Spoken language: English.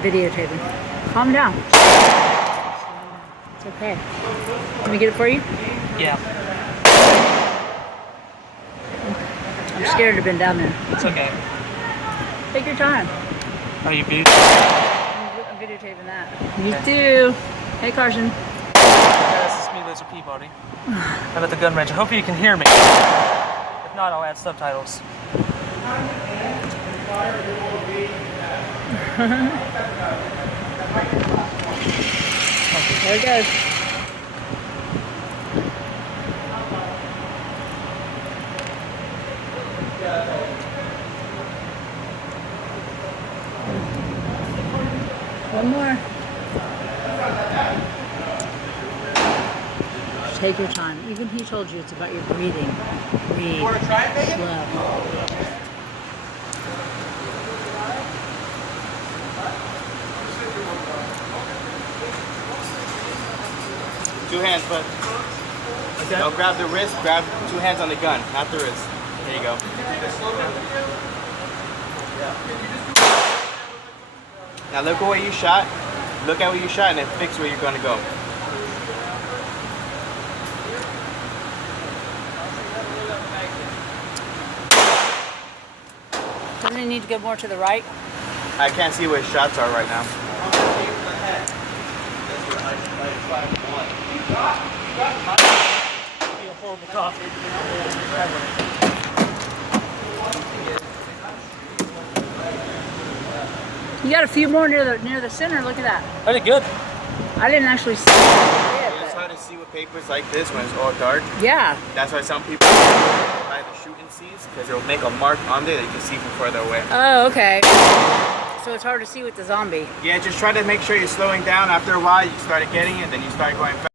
videotaping. Calm down. It's okay. Can we get it for you? Yeah. I'm scared to bend down there. It's okay. Take your time. Are you videotaping? I'm videotaping that. You too. Hey, Carson. Yeah, this is me, Lizard Peabody. I'm at the gun range. I hope you can hear me. If not, I'll add subtitles. There it goes. One more. Just take your time. Even he told you it's about your breathing. Breathe. You want to try it, baby? Slow. Two hands, but don't grab the wrist, grab two hands on the gun, not the wrist. There you go. Now look at what you shot. Look at what you shot and then fix where you're going to go. Doesn't he need to go more to the right? I can't see where his shots are right now. You got a few more near the center. Look at that. I did good. I didn't actually see it. It's hard to see with papers like this when it's all dark. Yeah. That's why some people buy the shooting C's, because it'll make a mark on there that you can see from further away. Oh, okay. So it's hard to see with the zombie. Yeah, just try to make sure you're slowing down. After a while, you start getting it, then you start going fast.